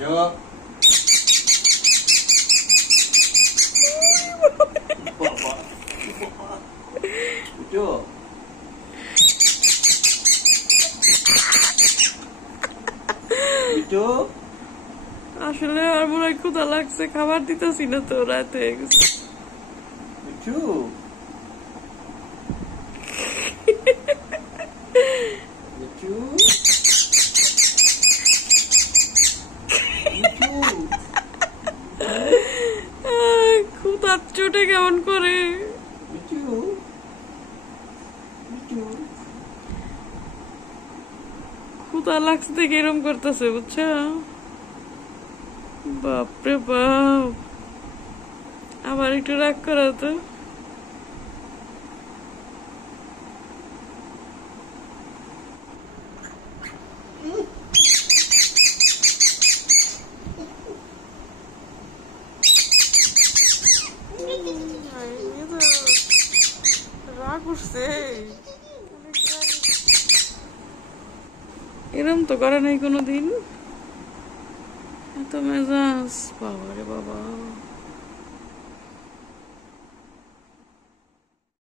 Jo. Jo. Jo. আসলে আর মনে হয় ক্ষুধা লাগছে, খাবার দিতেছি না তো, রাত হয়ে গেছে। Jo. Jo. ক্ষুধার চোটে কেমন করে ক্ষুধা লাগছে দেখে এরম করতেছে, বুঝছো? বাপরে বাপ, আবার একটু রাগ করা তো। রাগ উঠছে, এরম তো করে নাই কোনোদিন, এত মেজাজ, বাবা রে বাবা।